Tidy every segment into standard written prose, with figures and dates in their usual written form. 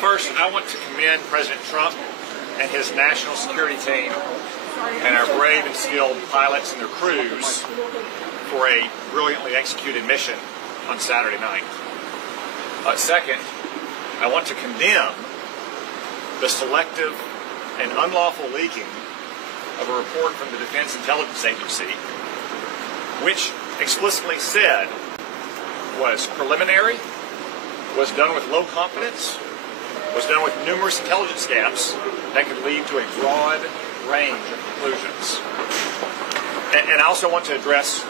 First, I want to commend President Trump and his national security team and our brave and skilled pilots and their crews for a brilliantly executed mission on Saturday night. Second, I want to condemn the selective and unlawful leaking of a report from the Defense Intelligence Agency, which explicitly said was preliminary, was done with low confidence, was done with numerous intelligence gaps that could lead to a broad range of conclusions. And I also want to address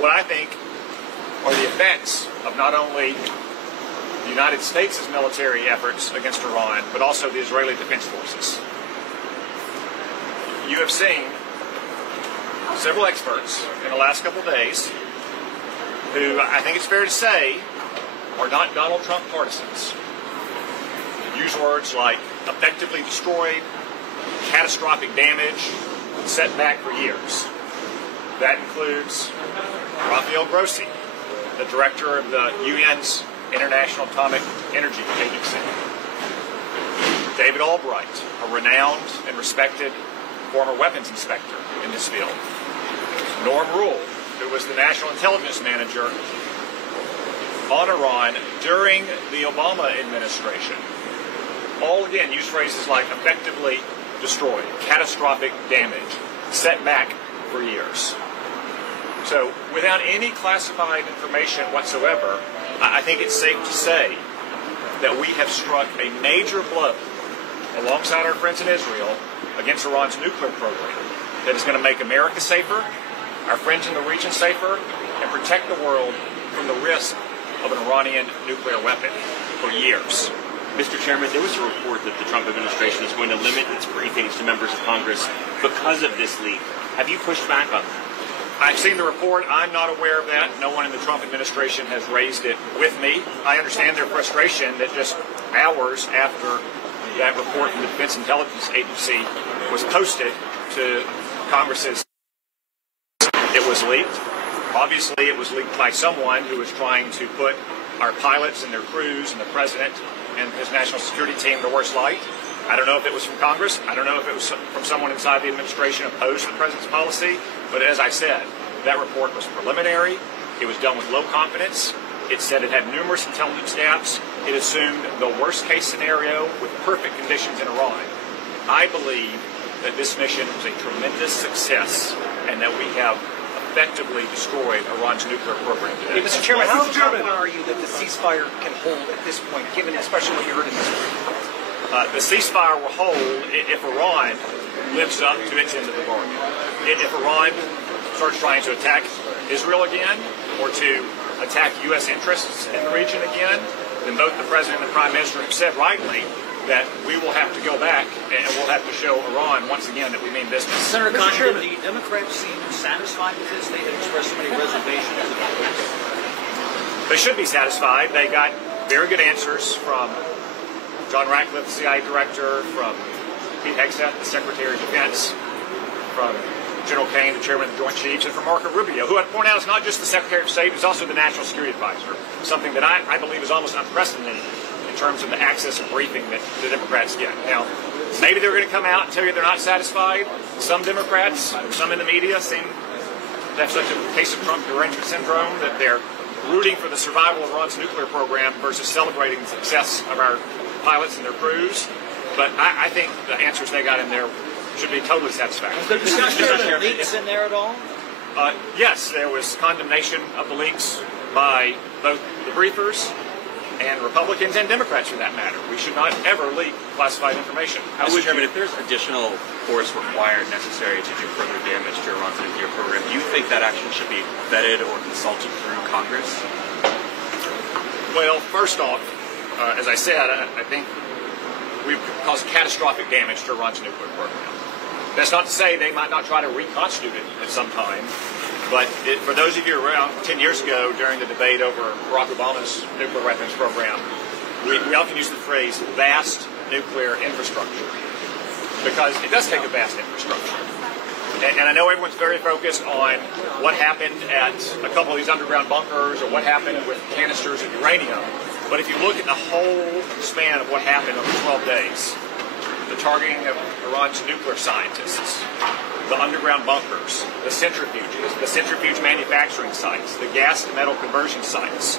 what I think are the effects of not only the United States' military efforts against Iran, but also the Israeli Defense Forces. You have seen several experts in the last couple of days who I think it's fair to say are not Donald Trump partisans. Use words like effectively destroyed, catastrophic damage, set back for years. That includes Rafael Grossi, the director of the UN's International Atomic Energy Agency. David Albright, a renowned and respected former weapons inspector in this field. Norm Rule, who was the National Intelligence Manager on Iran during the Obama administration. All again use phrases like effectively destroyed, catastrophic damage, set back for years. So without any classified information whatsoever, I think it's safe to say that we have struck a major blow alongside our friends in Israel against Iran's nuclear program that is going to make America safer, our friends in the region safer, and protect the world from the risk of an Iranian nuclear weapon for years. Mr. Chairman, there was a report that the Trump administration is going to limit its briefings to members of Congress because of this leak. Have you pushed back on that? I've seen the report. I'm not aware of that. No one in the Trump administration has raised it with me. I understand their frustration that just hours after that report from the Defense Intelligence Agency was posted to Congress's, it was leaked. Obviously, it was leaked by someone who was trying to put our pilots and their crews and the president and his national security team in the worst light. I don't know if it was from Congress. I don't know if it was from someone inside the administration opposed to the president's policy. But as I said, that report was preliminary. It was done with low confidence. It said it had numerous intelligence gaps. It assumed the worst-case scenario with perfect conditions in Iran. I believe that this mission was a tremendous success and that we have effectively destroyed Iran's nuclear program today. Mr. Chairman, how confident are you that the ceasefire can hold at this point, given especially what you heard in this report? The ceasefire will hold if Iran lives up to its end of the bargain. If Iran starts trying to attack Israel again or to attack U.S. interests in the region again, then both the President and the Prime Minister have said rightly that we will have to go back and we'll have to show Iran once again that we mean business. Senator Conner, the Democrats seem satisfied with this. They have expressed so many reservations about this. They should be satisfied. They got very good answers from John Ratcliffe, the CIA director, from Pete Hegseth, the Secretary of Defense, from General Kane, the Chairman of the Joint Chiefs, and from Marco Rubio, who I'd point out is not just the Secretary of State, he's also the National Security Advisor, something that I believe is almost unprecedented in terms of the access and briefing that the Democrats get. Now, maybe they're going to come out and tell you they're not satisfied. Some Democrats, some in the media, seem to have such a case of Trump derangement syndrome that they're rooting for the survival of Iran's nuclear program versus celebrating the success of our pilots and their crews. But I think the answers they got in there should be totally satisfactory. Was there discussion of leaks in there at all? Yes, there was condemnation of the leaks by both the briefers and Republicans and Democrats for that matter. We should not ever leak classified information. Mr. Chairman, if there's additional force required necessary to do further damage to Iran's nuclear program, do you think that action should be vetted or consulted through Congress? Well, first off, as I said, I think we've caused catastrophic damage to Iran's nuclear program. That's not to say they might not try to reconstitute it at some time, but for those of you around 10 years ago during the debate over Barack Obama's nuclear weapons program, we often use the phrase vast nuclear infrastructure because it does take a vast infrastructure. And I know everyone's very focused on what happened at a couple of these underground bunkers or what happened with canisters of uranium. But if you look at the whole span of what happened over 12 days, the targeting of Iran's nuclear scientists, the underground bunkers, the centrifuges, the centrifuge manufacturing sites, the gas to metal conversion sites,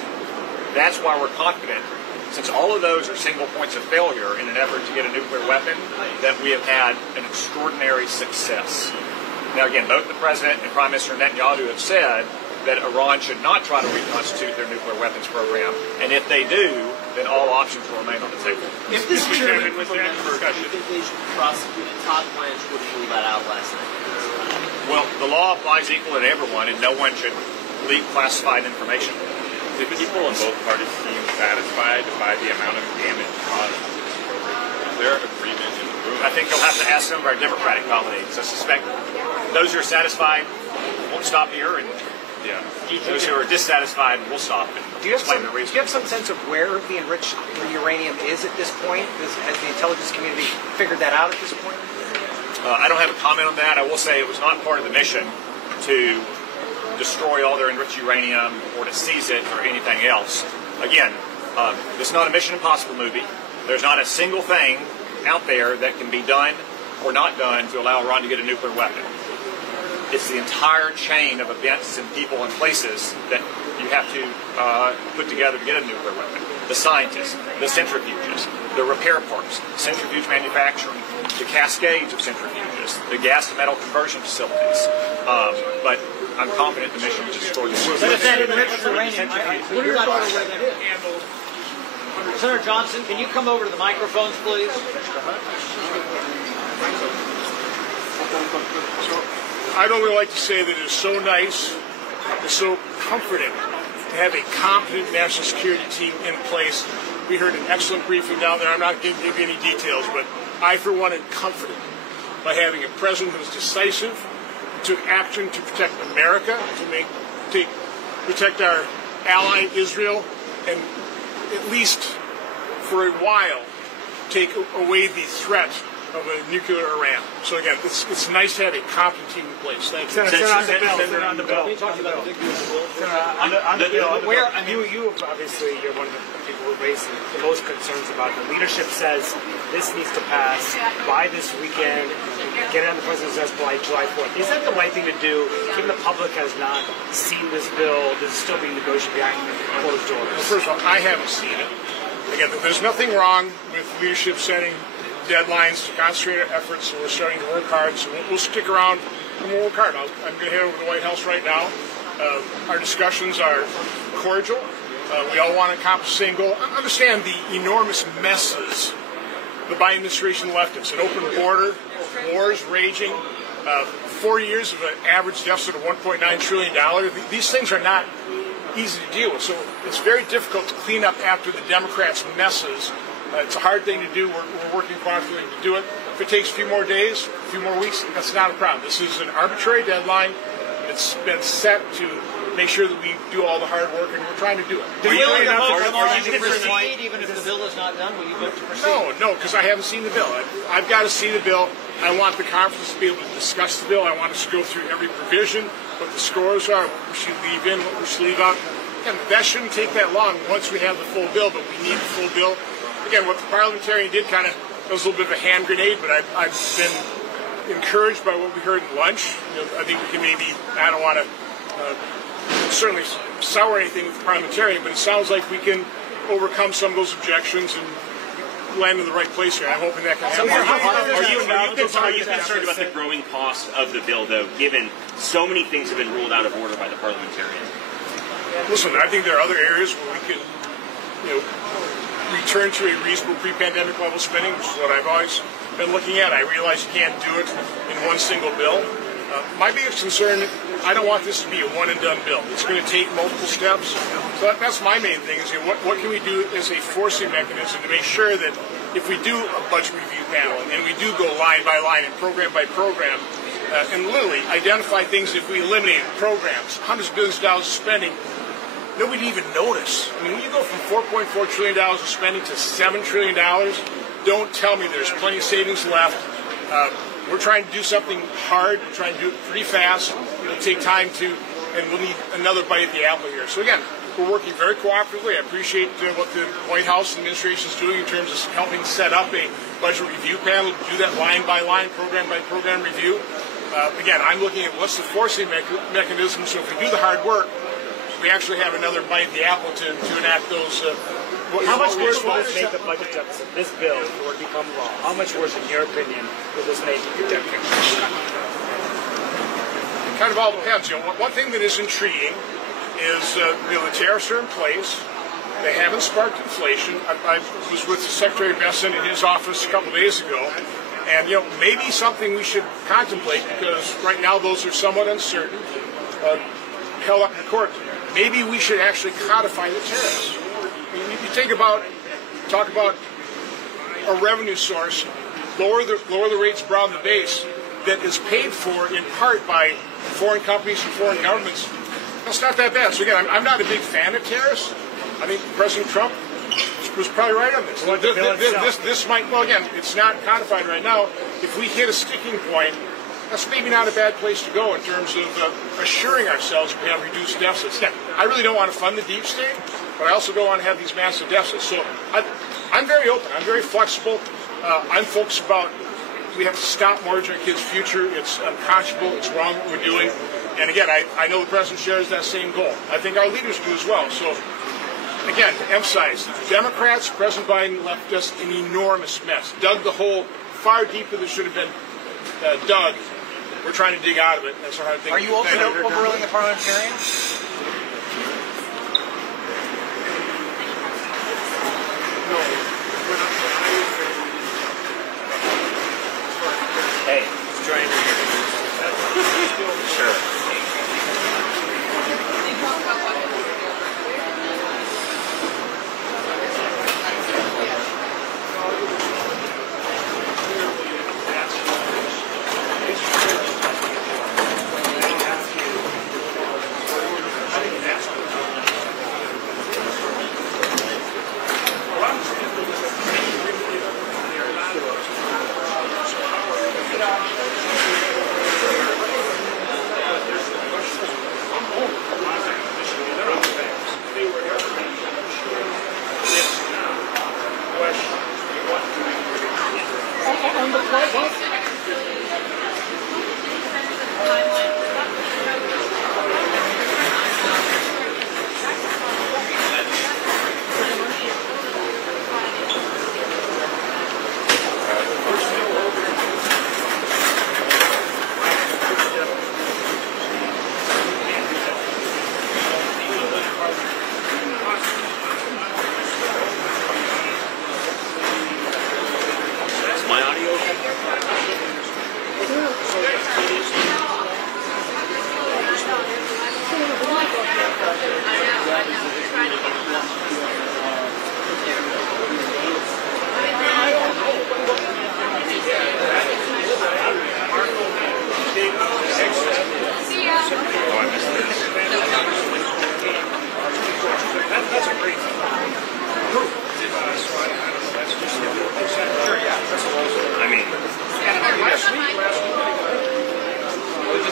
that's why we're confident, since all of those are single points of failure in an effort to get a nuclear weapon, that we have had an extraordinary success. Now again, both the President and Prime Minister Netanyahu have said that Iran should not try to reconstitute their nuclear weapons program, and if they do, then all options will remain on the table. If this chairman was there for discussion, I think they should prosecute it. Todd Blanche wouldn't rule that out last night. Well, the law applies equally to everyone, and no one should leak classified information. The people in both parties seem satisfied by the amount of damage caused. Is there agreement in the room? I think you'll have to ask some of our Democratic colleagues. I suspect those who are satisfied won't stop here, and those who are dissatisfied will stop and explain the reason. Do you have some sense of where the enriched uranium is at this point? Has the intelligence community figured that out at this point? I don't have a comment on that. I will say it was not part of the mission to destroy all their enriched uranium or to seize it or anything else. Again, this is not a Mission Impossible movie. There's not a single thing out there that can be done or not done to allow Iran to get a nuclear weapon. It's the entire chain of events and people and places that you have to put together to get a nuclear weapon. The scientists, the centrifuges, the repair parts, centrifuge manufacturing, the cascades of centrifuges, the gas to metal conversion facilities. But I'm confident the mission is to destroy this. But if that enriched uranium, what are your thoughts on that? Senator Johnson, can you come over to the microphones, please? I'd only like to say that it is so nice, it's so comforting to have a competent national security team in place. We heard an excellent briefing down there. I'm not going to give you any details, but I, for one, am comforted by having a president who is decisive, who took action to protect America, to protect our ally Israel, and at least for a while take away the threat of a nuclear Iran. So again, it's nice to have a competent team in place. Thank you. Senator, on the bill. Where, you obviously, you're one of the people who raised the most concerns about it. The leadership says this needs to pass by this weekend, get it on the president's desk by July 4th. Is that the right thing to do, given the public has not seen this bill? This is still being negotiated behind closed doors. Well, first of all, I haven't seen it. Again, there's nothing wrong with leadership setting deadlines to concentrate our efforts, and we're starting to work hard, so we'll stick around and we'll work hard. I'm going to head over to the White House right now. Our discussions are cordial. We all want to accomplish the same goal. I understand the enormous messes the Biden administration left us. An open border, wars raging, 4 years of an average deficit of $1.9 trillion. These things are not easy to deal with, so it's very difficult to clean up after the Democrats' messes. It's a hard thing to do. We're working cooperatively to do it. If it takes a few more days, a few more weeks, that's not a problem. This is an arbitrary deadline. It's been set to make sure that we do all the hard work, and we're trying to do it. Will you proceed even if the bill is not done? Will you vote to proceed? No, because I haven't seen the bill. I've got to see the bill. I want the conference to be able to discuss the bill. I want us to go through every provision, what the scores are, what we should leave in, what we should leave out. And that shouldn't take that long once we have the full bill, but we need the full bill. Again, what the parliamentarian did kind of was a little bit of a hand grenade, but I've been encouraged by what we heard at lunch. I think we can maybe, I don't want to certainly sour anything with the parliamentarian, but it sounds like we can overcome some of those objections and land in the right place here. I'm hoping that can happen. Are you concerned about the growing cost of the bill, though, given so many things have been ruled out of order by the parliamentarian? Listen, I think there are other areas where we can, return to a reasonable pre-pandemic level spending, which is what I've always been looking at. I realize you can't do it in one single bill. My biggest concern, I don't want this to be a one-and-done bill. It's going to take multiple steps. So that's my main thing, is what can we do as a forcing mechanism to make sure that if we do a budget review panel and we do go line by line and program by program, and literally identify things, if we eliminate programs, hundreds of billions of dollars of spending, nobody even notice. I mean, when you go from $4.4 trillion of spending to $7 trillion, don't tell me there's plenty of savings left. We're trying to do something hard. We're trying to do it pretty fast. It'll take time to, and we'll need another bite at the apple here. So again, we're working very cooperatively. I appreciate what the White House administration is doing in terms of helping set up a budget review panel to do that line-by-line, program-by-program review. Again, I'm looking at what's the forcing mechanism, so if we do the hard work, we actually have another bite at the apple to enact those. How much worse will this make the budget deficit, this bill, if it were to become law? How much worse, in your opinion, will this make the deficit? It kind of all depends. One thing that is intriguing is the tariffs are in place. They haven't sparked inflation. I was with Secretary Besson in his office a couple days ago, and maybe something we should contemplate, because right now those are somewhat uncertain, held up in court. Maybe we should actually codify the tariffs. You talk about a revenue source, lower the rates broad the base that is paid for in part by foreign companies and foreign governments. That's not that bad. So again, I'm not a big fan of tariffs. I think President Trump was probably right on this. This might, well, again, it's not codified right now. If we hit a sticking point, that's maybe not a bad place to go in terms of assuring ourselves we have reduced deficits. Now, I really don't want to fund the deep state, but I also don't want to have these massive deficits. So I'm very open. I'm very flexible. I'm focused about we have to stop mortgaging our kids' future. It's unconscionable. It's wrong what we're doing. And again, I know the President shares that same goal. I think our leaders do as well. So again, to emphasize, Democrats, President Biden left us an enormous mess. Dug the hole far deeper than should have been dug. We're trying to dig out of it. That's a hard thing. Are you open to overruling the parliamentarians? Hey, it's trying to sure.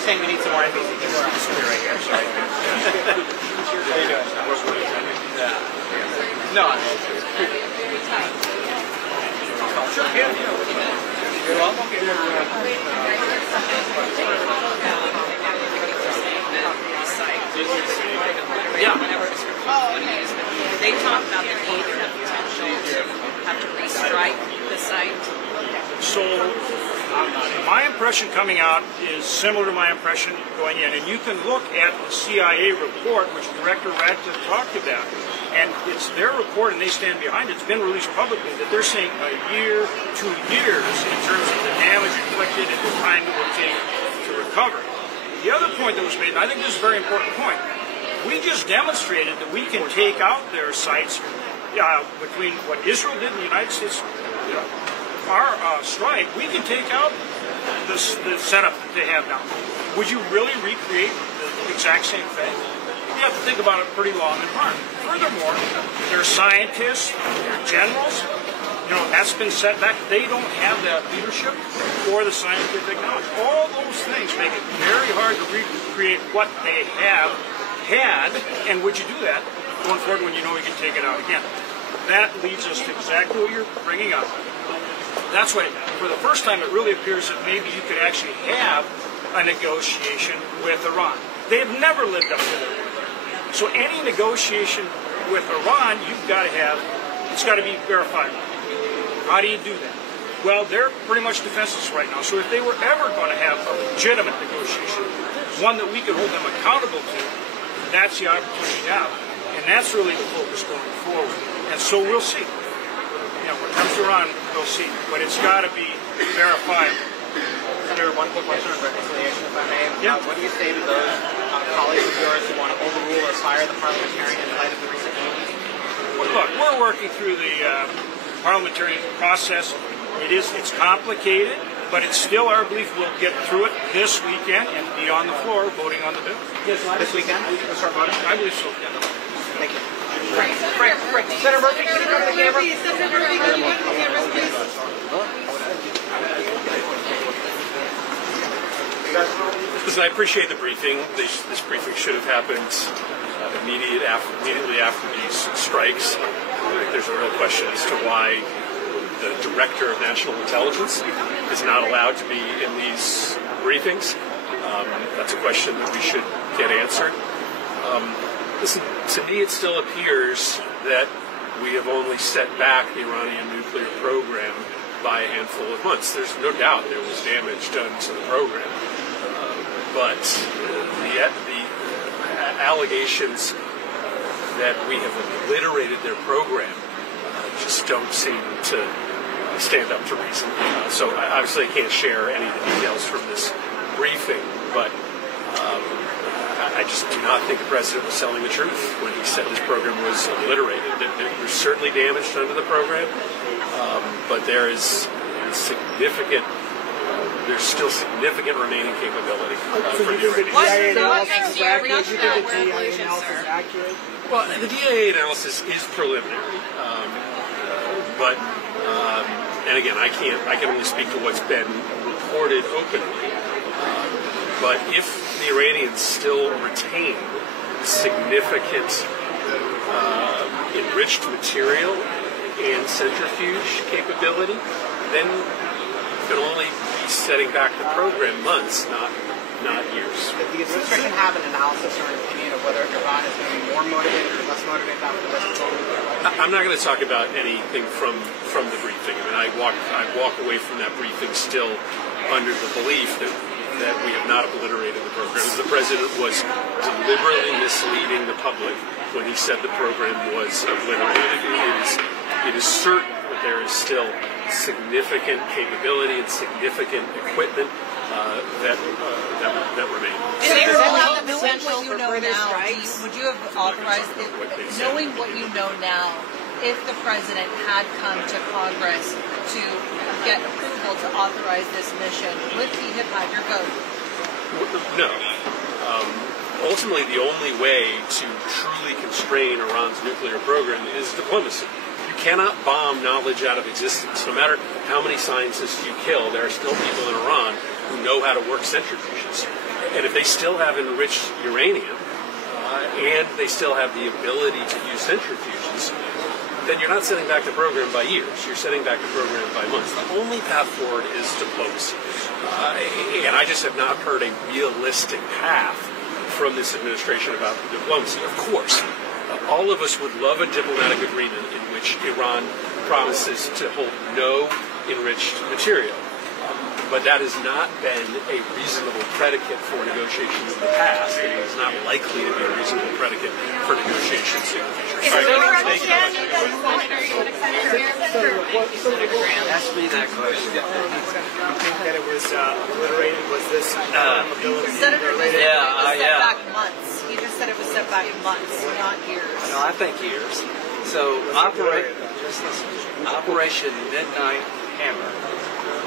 saying we need some more NBC. Right here. Sorry. How you doing? No. Sure. You're welcome. Yeah. They talk about the need to have potential to have to restrike the site. So my impression coming out is similar to my impression going in. And you can look at the CIA report, which Director Radcliffe talked about. And it's their report, and they stand behind it. It's been released publicly that they're saying a year, 2 years in terms of the damage inflicted and the time it will take to recover. The other point that was made, and I think this is a very important point, we just demonstrated that we can take out their sites between what Israel did in the United States, our strike, we can take out the setup that they have now. Would you really recreate the exact same thing? You have to think about it pretty long and hard. Furthermore, they're scientists, they're generals. That's been set back. They don't have that leadership or the scientific knowledge. All those things make it very hard to recreate what they have had. And would you do that? going forward when you know we can take it out again. That leads us to exactly what you're bringing up. That's why, for the first time, it really appears that maybe you could actually have a negotiation with Iran. They have never lived up to their word. So any negotiation with Iran, you've got to have, it's got to be verifiable. How do you do that? Well, they're pretty much defenseless right now. So if they were ever going to have a legitimate negotiation, one that we could hold them accountable to, that's the opportunity now. And that's really the focus going forward. And so we'll see. You know, when it comes to Iran, we'll see. But it's got to be verifiable. Senator, one quick question on reconciliation, if I may. Yeah. What do you say to those colleagues of yours who want to overrule or fire the parliamentarian in light of the recent news? Well, look, we're working through the parliamentary process. It's complicated, but it's still our belief we'll get through it this weekend and be on the floor voting on the bill. Yes, this weekend? We'll start voting? I believe so. Thank you. Frank. Senator Murphy, can you come to the camera? Senator Murphy, can you come to the camera, please? Listen, I appreciate the briefing. This briefing should have happened immediately after these strikes. There's a real question as to why the Director of National Intelligence is not allowed to be in these briefings. That's a question that we should get answered. Listen, to me it still appears that we have only set back the Iranian nuclear program by a handful of months. There's no doubt there was damage done to the program. But the allegations that we have obliterated their program just don't seem to stand up to reason. So obviously I can't share any of the details from this briefing, but I just do not think the president was telling the truth when he said this program was obliterated. There's certainly damage done to the program, but there is significant. There's still significant remaining capability for the Iranians. What makes you reassure sir? Well, the DIA analysis is preliminary, but and again, I can only speak to what's been reported openly. But if the Iranians still retain significant enriched material and centrifuge capability, then you can only be setting back the program months, not years. Did the administration have an analysis or an opinion of whether Iran is going to be more motivated or less motivated after the rest of the I'm not going to talk about anything from the briefing. I mean, I walk away from that briefing still under the belief that we have not obliterated the program. The president was deliberately misleading the public when he said the program was obliterated. It is certain that there is still significant capability and significant equipment that remain. Knowing what you know now, would you have authorized it? Knowing what you know now, if the president had come to Congress to get approval to authorize this mission, would he have had your vote? No. Ultimately, the only way to truly constrain Iran's nuclear program is diplomacy. You cannot bomb knowledge out of existence. No matter how many scientists you kill, there are still people in Iran who know how to work centrifuges. And if they still have enriched uranium, and they still have the ability to use centrifuges, then you're not setting back the program by years. You're setting back the program by months. The only path forward is diplomacy. And I just have not heard a realistic path from this administration about diplomacy. Of course, all of us would love a diplomatic agreement in which Iran promises to hold no enriched material. But that has not been a reasonable predicate for negotiations in the past, and it is not likely to be a reasonable predicate for negotiations in the future. Ask me that question. You think that it was obliterated? Was this ability? Senator just said it was set back months. He just said it was set back months, not years. No, I think years. So Operation Midnight Hammer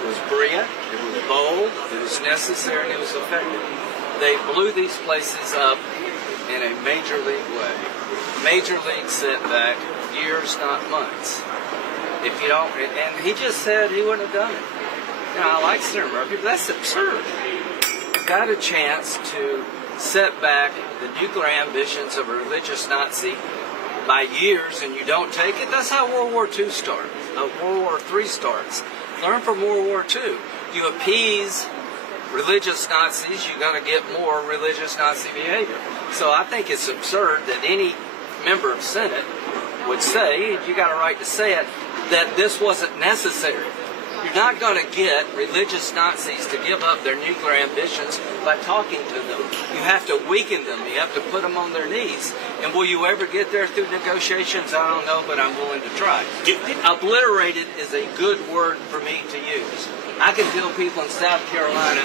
was brilliant, it was bold, it was necessary, and it was effective. They blew these places up in a major league way. Major league setback, years, not months. If you don't, and he just said he wouldn't have done it. You know, I like Senator Murphy, but that's absurd. Got a chance to set back the nuclear ambitions of a religious Nazi by years and you don't take it, that's how World War II started. World War III starts. Learn from World War II. You appease religious Nazis, you got to get more religious Nazi behavior. So I think it's absurd that any member of Senate would say, and you got a right to say it, that this wasn't necessary. You're not going to get religious Nazis to give up their nuclear ambitions by talking to them. You have to weaken them. You have to put them on their knees. And will you ever get there through negotiations? I don't know, but I'm willing to try. Obliterated is a good word for me to use. I can tell people in South Carolina,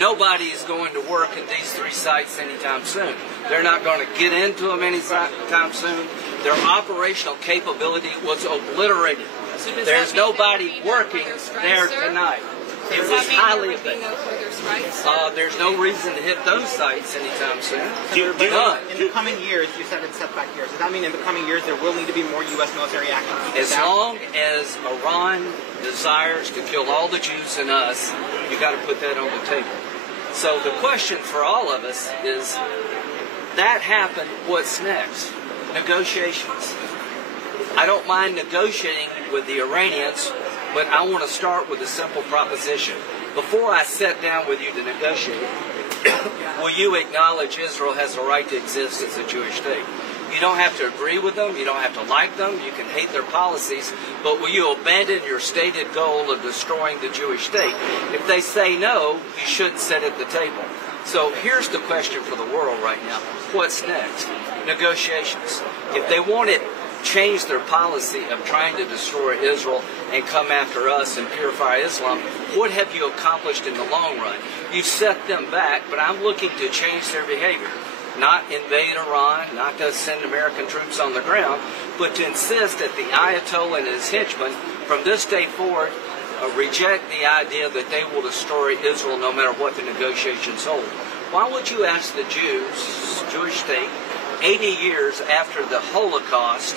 nobody is going to work in these 3 sites anytime soon. They're not going to get into them anytime soon. Their operational capability was obliterated. There's nobody working there tonight. It was highly effective. There's no reason to hit those sites anytime soon. None. In the coming years, you said in setback years, does that mean in the coming years there will need to be more U.S. military action? As long as Iran desires to kill all the Jews and us, you got to put that on the table. So the question for all of us is, that happened, what's next? Negotiations. I don't mind negotiating with the Iranians, but I want to start with a simple proposition. Before I sit down with you to negotiate, will you acknowledge Israel has a right to exist as a Jewish state? You don't have to agree with them, you don't have to like them, you can hate their policies, but will you abandon your stated goal of destroying the Jewish state? If they say no, you should sit at the table. So here's the question for the world right now. What's next? Negotiations. If they want to change their policy of trying to destroy Israel and come after us and purify Islam, what have you accomplished in the long run? You've set them back, but I'm looking to change their behavior. Not invade Iran, not to send American troops on the ground, but to insist that the Ayatollah and his henchmen, from this day forward, reject the idea that they will destroy Israel no matter what the negotiations hold. Why would you ask the Jewish state, 80 years after the Holocaust,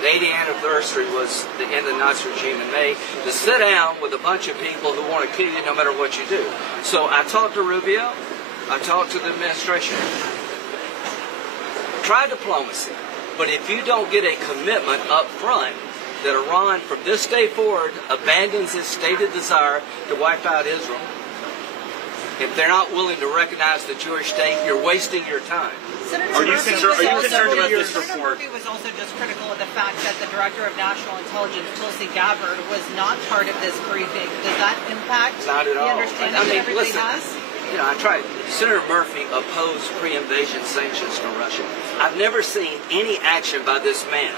the 80th anniversary was the end of the Nazi regime in May, to sit down with a bunch of people who want to kill you no matter what you do? So I talked to Rubio, I talked to the administration. Try diplomacy, but if you don't get a commitment up front that Iran from this day forward abandons its stated desire to wipe out Israel, if they're not willing to recognize the Jewish state, you're wasting your time. Are you concerned about this report? Senator Murphy was also just critical of the fact that the Director of National Intelligence, Tulsi Gabbard, was not part of this briefing. Does that impact not at all. The understanding that everybody has? You know, I tried. Senator Murphy opposed pre-invasion sanctions to Russia. I've never seen any action by this man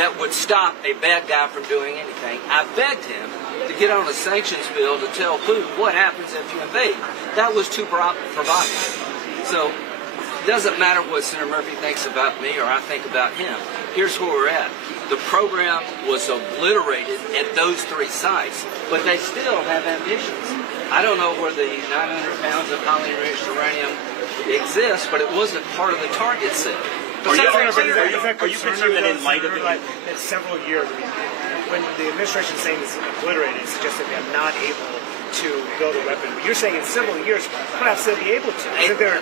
that would stop a bad guy from doing anything. I begged him to get on a sanctions bill to tell Putin what happens if you invade. That was too provocative. So it doesn't matter what Senator Murphy thinks about me or I think about him. Here's where we're at. The program was obliterated at those 3 sites, but they still have ambitions. I don't know where the 900 pounds of highly enriched uranium exists, but it wasn't part of the target set. Are you concerned that in light of that several years, when the administration is saying this is obliterated, it suggests that they're not able to build a weapon. But you're saying in several years, perhaps they'll be able to.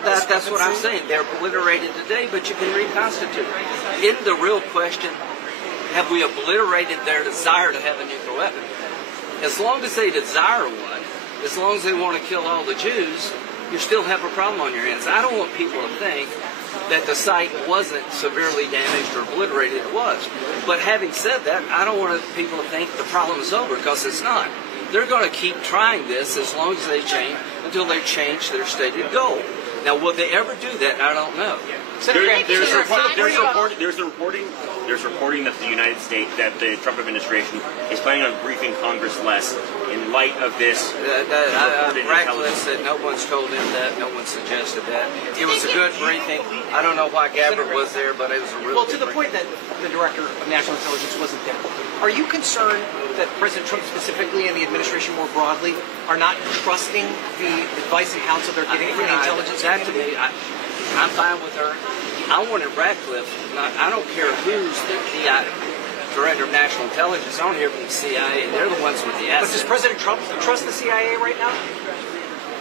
That's what I'm saying. They're obliterated today, but you can reconstitute. Isn't the real question, have we obliterated their desire to have a nuclear weapon? As long as they desire one, as long as they want to kill all the Jews, you still have a problem on your hands. I don't want people to think that the site wasn't severely damaged or obliterated. It was. But having said that, I don't want people to think the problem is over, because it's not. They're going to keep trying this as long as they change, until they change their stated goal. Now, will they ever do that? I don't know. There's reporting that the United States, that the Trump administration is planning on briefing Congress less in light of this. Ratcliffe said no one's told him that, no one suggested that. It was a good briefing. I don't know why Gabbard was there, but it was a really to the point that the Director of National Intelligence wasn't there, are you concerned that President Trump specifically and the administration more broadly are not trusting the advice and counsel they're getting from the intelligence community? I'm fine with her. I wanted Ratcliffe. I don't care who's the Director of National Intelligence. I don't hear from the CIA. They're the ones with the assets. But does President Trump trust the CIA right now?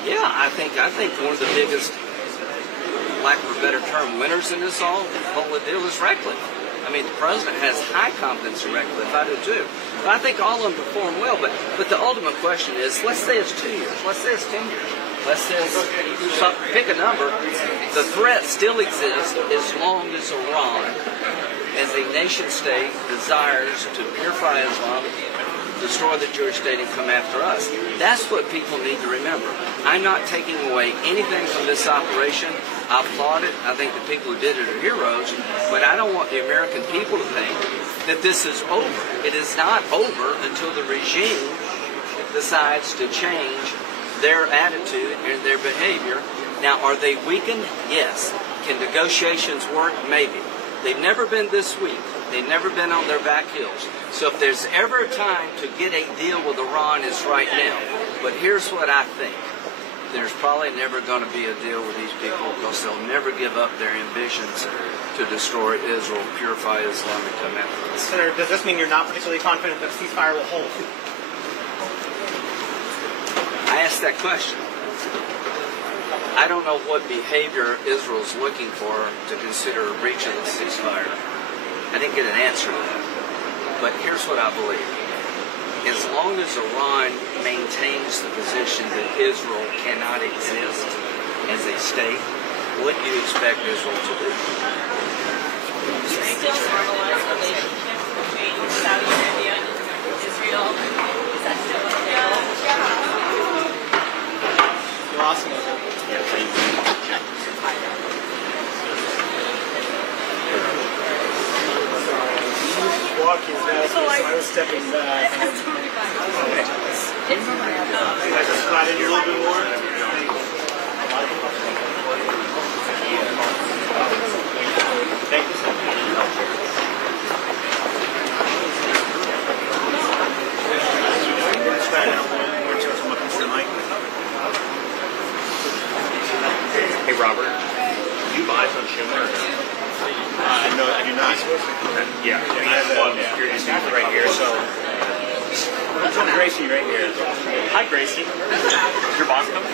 Yeah, I think one of the biggest, lack of a better term, winners in this whole deal is Ratcliffe. I mean, the president has high confidence in Ratcliffe. I do too. But I think all of them perform well. But the ultimate question is, let's say it's 2 years. Let's say it's 10 years. Let's say it's pick a number. The threat still exists as long as Iran, as a nation state, desires to purify Islam, destroy the Jewish state, and come after us. That's what people need to remember. I'm not taking away anything from this operation. I applaud it. I think the people who did it are heroes. But I don't want the American people to think that this is over. It is not over until the regime decides to change their attitude and their behavior. Now, are they weakened? Yes. Can negotiations work? Maybe. They've never been this weak. They've never been on their back heels. So if there's ever a time to get a deal with Iran, it's right now. But here's what I think. There's probably never going to be a deal with these people because they'll never give up their ambitions to destroy Israel, purify Islam, and come after us. Senator, does this mean you're not particularly confident that the ceasefire will hold? I asked that question. I don't know what behavior Israel's looking for to consider a breach of the ceasefire. I didn't get an answer to that. But here's what I believe. As long as Iran maintains the position that Israel cannot exist as a state, what do you expect Israel to do? Still normalize relationship between Saudi Arabia and Israel. Is that still okay? You lost me. Walking back, so I was stepping back. I just slide in here a little bit more. Thank you so much. Hey, Robert, do you buy from Schumer? No, I do not. Yeah, I have one security student right here, so. I'm Gracie right here. Hi, Gracie. Is your boss coming?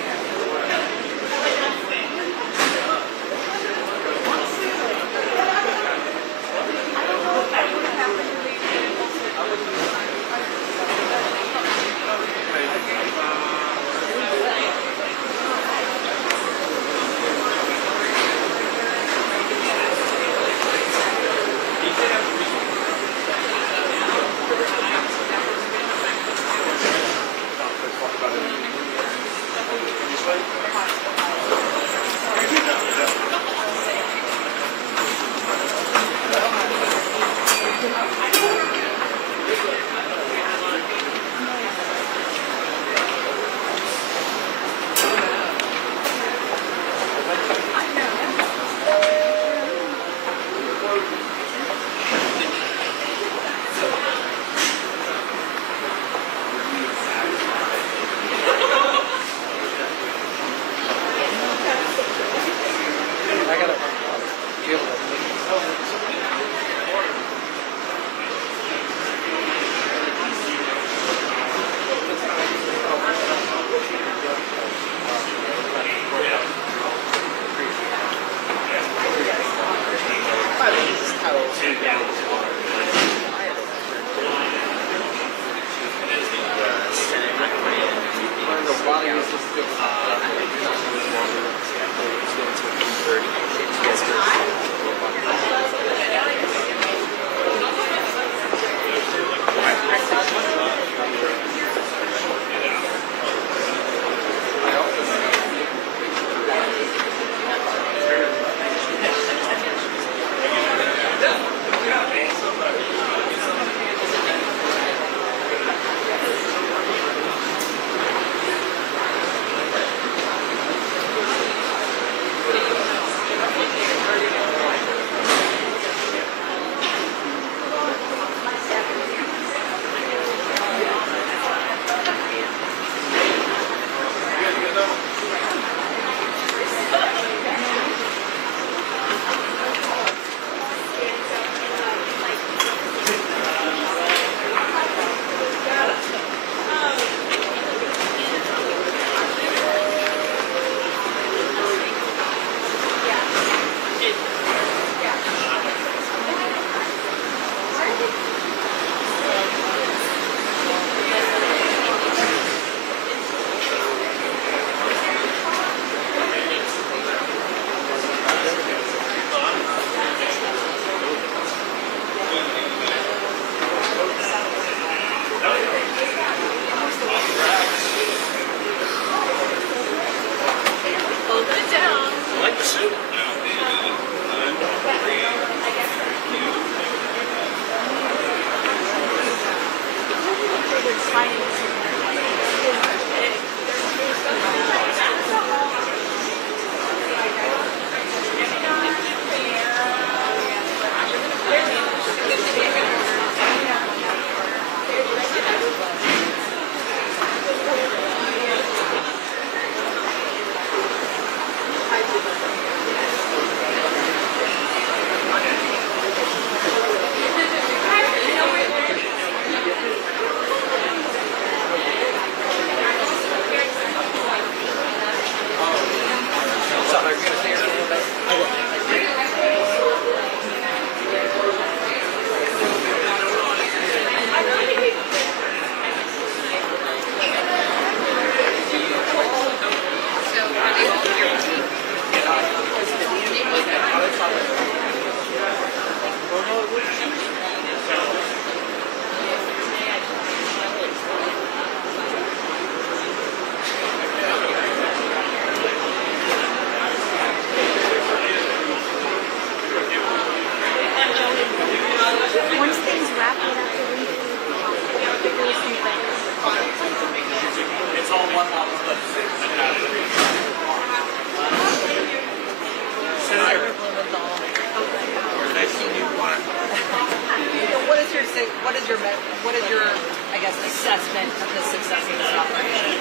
your I guess assessment of the success of this operation?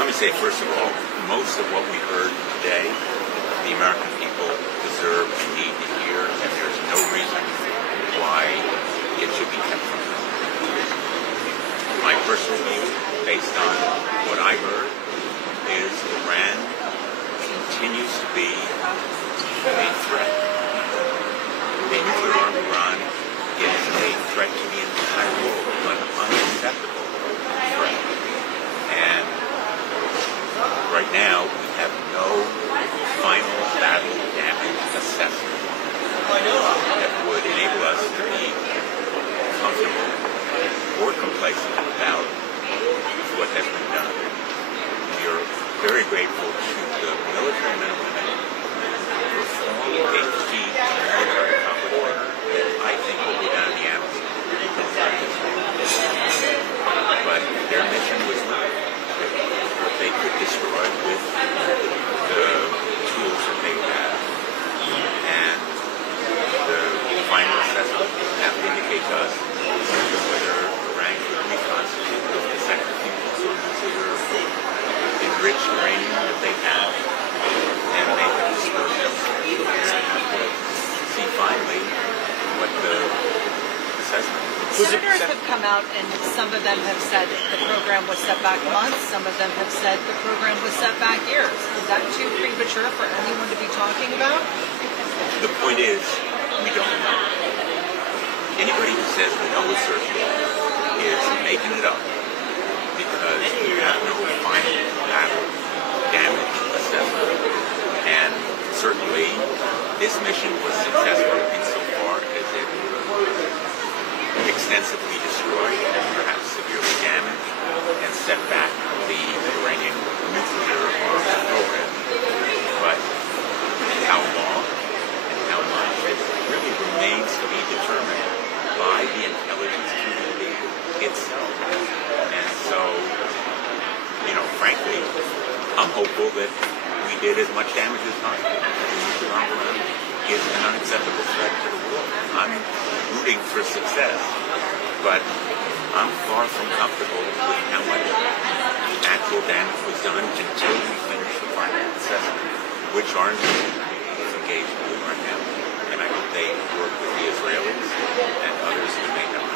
Let me say first of all, most of what we heard today, the American people deserve and need to hear, and there's no reason why it should be kept from them. My personal view, based on what I heard, is Iran continues to be a threat. The nuclear armed Iran is a threat to the entire world, an unacceptable threat. And right now, we have no final battle damage assessment that would enable us to be comfortable or complacent about what has been done. We are very grateful to the military men and women who performed a key military accomplishment that I think will go down in the annals. But their mission was not what they could destroy with the tools that they have. And the final assessment will have to indicate to us whether Iran could reconstitute the centrifuges or nuclear enriched uranium that they have and make a dispersion. See finally what the assessment is. Senators have come out and some of them have said the program was set back months, some of them have said the program was set back years. Is that too premature for anyone to be talking about? The point is, we don't know. Anybody who says we know with certainty is making it up because we have no final battle damage assessment. And certainly, this mission was successful insofar as it extensively destroyed and perhaps severely damaged and set back the Iranian nuclear arms program. But how long and how much it really remains to be determined by the intelligence community itself. And so, frankly, I'm hopeful that we did as much damage as possible. The Iran is an unacceptable threat to the world. I'm rooting for success, but I'm far from comfortable with how much actual damage was done until we finish the final assessment, which our institution is engaged with right now. And I hope they work with the Israelis and others who may not.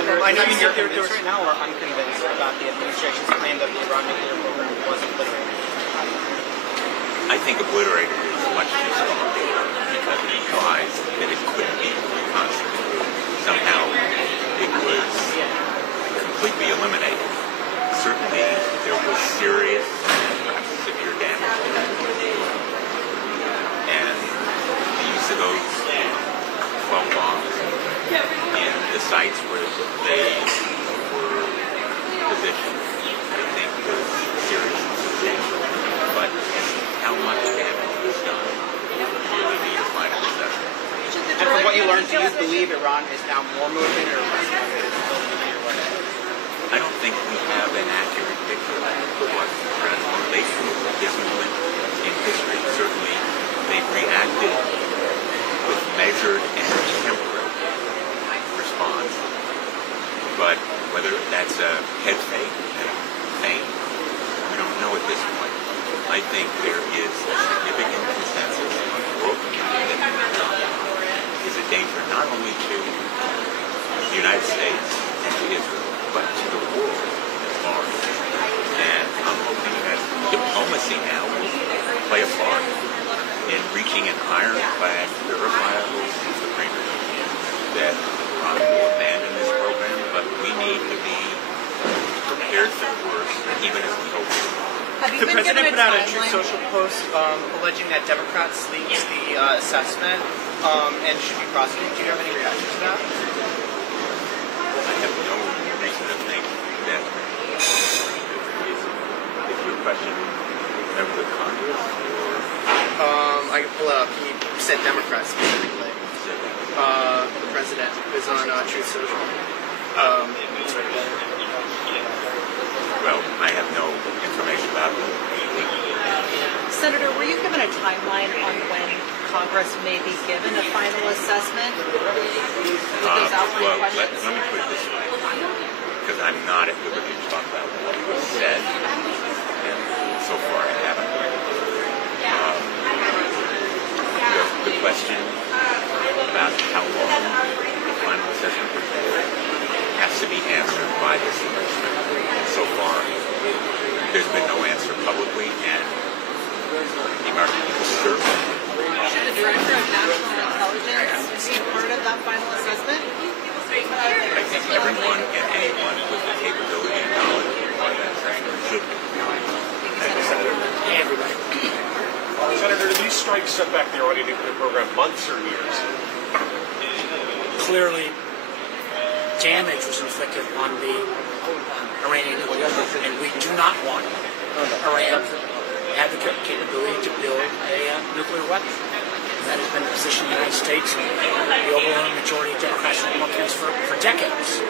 I know you're convinced right now or unconvinced about the administration's claim that the Iran nuclear program was obliterated. I think obliterated is much too strong because it implies that it couldn't be reconstituted. Somehow it was completely eliminated. Certainly there was serious and perhaps severe damage to it. And the use of those 12 bombs in the sites where they were positioned, I think was serious and substantial. But how much damage was done really need a final assessment. And from what you learned, do you believe Iran is now more movement or less movement? I don't think we have an accurate picture of what Iran's motivation is movement in history. Certainly, they've reacted with measured and temperate response. But whether that's a head fake and a feint, we don't know at this point. I think there is a significant consensus on the world community that Iran is a danger not only to the United States and to Israel, but to the world at large. And I'm hoping that diplomacy now will play a part in reaching an ironclad, verifiable agreement that Iran will abandon this program, but we need to be prepared for the worst, even as we hope for. The president put out a Truth Social post alleging that Democrats leaked the assessment and should be prosecuted. Do you have any reaction to that? I have no reason to think that is your question members of Congress or I can pull it up. He said Democrats specifically. The president is on Truth Social. Well, I have no information about it. Senator, were you given a timeline on when Congress may be given a final assessment? Well, let me put it this way, because I'm not at liberty to talk about what was said, and so far I haven't. The question about how long the final assessment report has to be answered by this administration. And so far, there's been no answer publicly, and the American people certainly. Should the Director of National Intelligence be part of that final assessment? I think everyone and anyone with the capability and knowledge of what that assessment should be. Thank you, Senator. Hey, everybody. Senator, do these strikes set back the Iranian nuclear program months or years? Clearly, damage was inflicted on the Iranian nuclear program, and we do not want Iran to have the capability to build a nuclear weapon. That has been the position of the United States and the overwhelming majority of Democrats and Republicans for decades.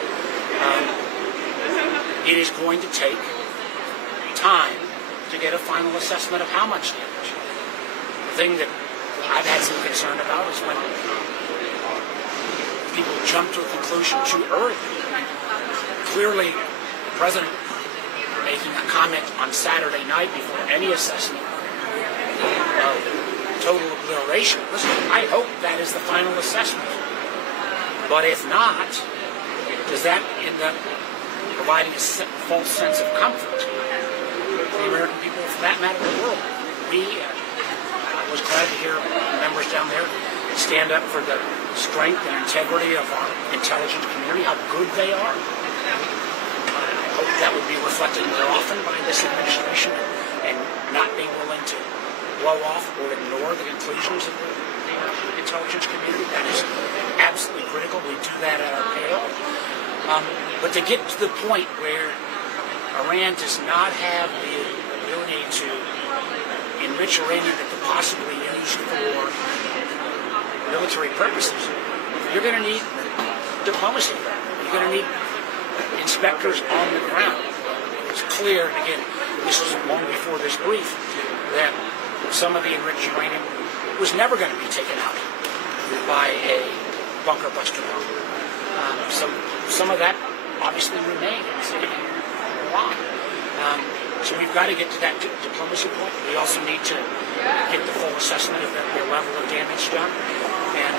It is going to take time to get a final assessment of how much damage. The thing that I've had some concern about is when people jump to a conclusion too early. Clearly, the President making a comment on Saturday night before any assessment of total obliteration. Listen, I hope that is the final assessment. But if not, does that end up providing a false sense of comfort to the American people, for that matter, the world? I was glad to hear members down there stand up for the strength and integrity of our intelligence community, how good they are. I hope that would be reflected more often by this administration and not being willing to blow off or ignore the conclusions of the intelligence community. That is absolutely critical. We do that at our peril. But to get to the point where Iran does not have the ability to enrich uranium that could possibly use for military purposes, you're going to need diplomacy. You're going to need inspectors on the ground. It's clear, and again, this was long before this brief, that some of the enriched uranium was never going to be taken out by a bunker buster bomb. Some of that obviously remains in Iran. So we've got to get to that diplomacy point. We also need to get the full assessment of the level of damage done. And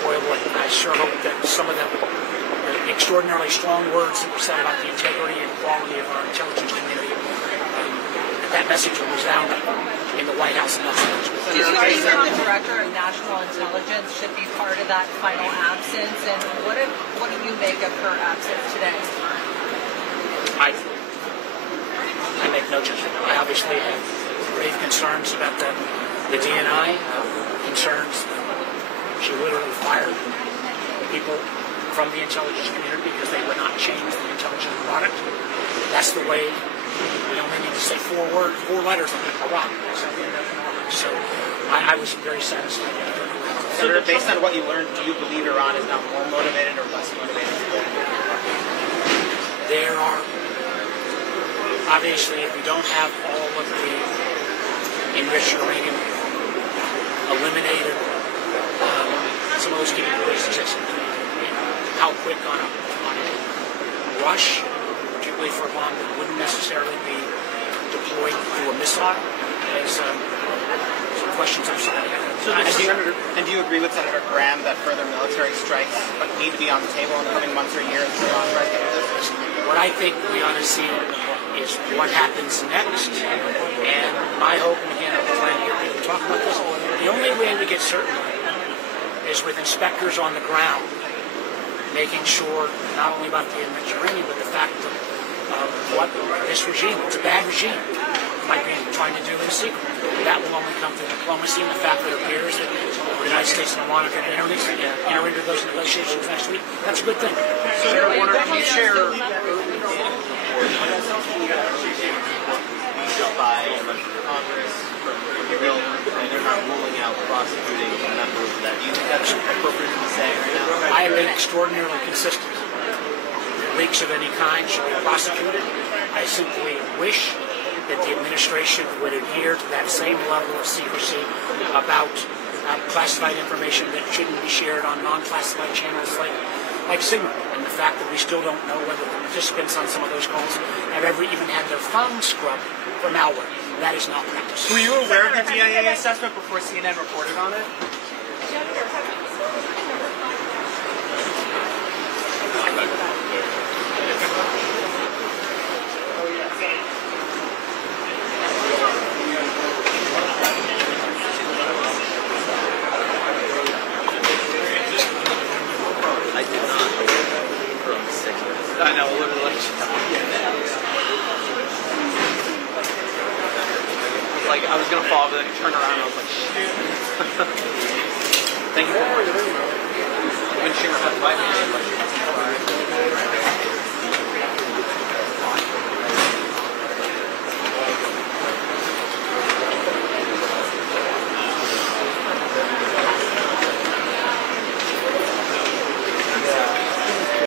boy, I sure hope that some of the extraordinarily strong words that were said about the integrity and quality of our intelligence community, that message will resound in the White House and elsewhere. Do you think the Director of National Intelligence should be part of that final absence? And what do you make of her absence today? I make no judgment. I obviously have grave concerns about the DNI, concerns she literally fired people from the intelligence community because they would not change the intelligence product. That's the way. We only need to say four letters on Iraq. So I was very satisfied with it. Senator, based on what you learned, do you believe Iran is now more motivated or less motivated? There are, obviously, if we don't have all of the enriched uranium eliminated, some of those capabilities exist. How quick on a rush, particularly for a bomb that wouldn't necessarily be deployed through a missile, is some questions I'm sorry. And do you agree with Senator Graham that further military strikes need to be on the table in the coming months or years? What I think we ought to see is what happens next. And my hope, and again, I'm trying to get people to talk about this, the only way we get certain is with inspectors on the ground, making sure not only about the enriched uranium, but the fact of what this regime, it's a bad regime, might be trying to do in secret. That will only come through diplomacy and the fact that it appears that the United States and Iran are going to enter into those negotiations next week. That's a good thing. Senator Warner, can you share by Congress from the bill, and they're not ruling out prosecuting members of that? Do you think that's appropriate to say right now? I have been extraordinarily consistent. Leaks of any kind should be prosecuted. I simply wish that the administration would adhere to that same level of secrecy about classified information that shouldn't be shared on non-classified channels like Signal, and the fact that we still don't know whether the participants on some of those calls have ever even had their phones scrubbed for malware. That is not practice. Were you aware of the DIA assessment before CNN reported on it? I know, literally. Like, I was going to fall, but then I turned around and I was like, shit. Thank you. When Schumer had to buy me.